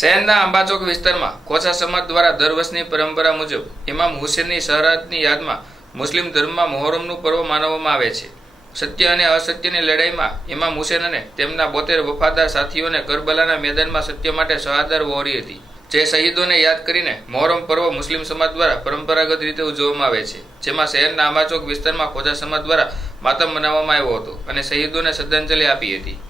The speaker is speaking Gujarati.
શહેરના અંબાચોક વિસ્તારમાં કોચા સમાજ દ્વારા દર વર્ષની પરંપરા મુજબ ઇમામ હુસેનની શહરાતની યાદમાં મુસ્લિમ ધર્મમાં મોહરમનું પર્વ માનવામાં આવે છે સત્ય અને અસત્યની લડાઈમાં ઇમામ હુસેન અને તેમના બોતેર વફાદાર સાથીઓને કરબલાના મેદાનમાં સત્ય માટે સહાદાર વહોરી હતી જે શહીદોને યાદ કરીને મોહરમ પર્વ મુસ્લિમ સમાજ દ્વારા પરંપરાગત રીતે ઉજવવામાં આવે છે જેમાં શહેરના આંબાચોક વિસ્તારમાં ખોજા સમાજ દ્વારા માતમ મનાવવામાં આવ્યો હતો અને શહીદોને શ્રદ્ધાંજલિ આપી હતી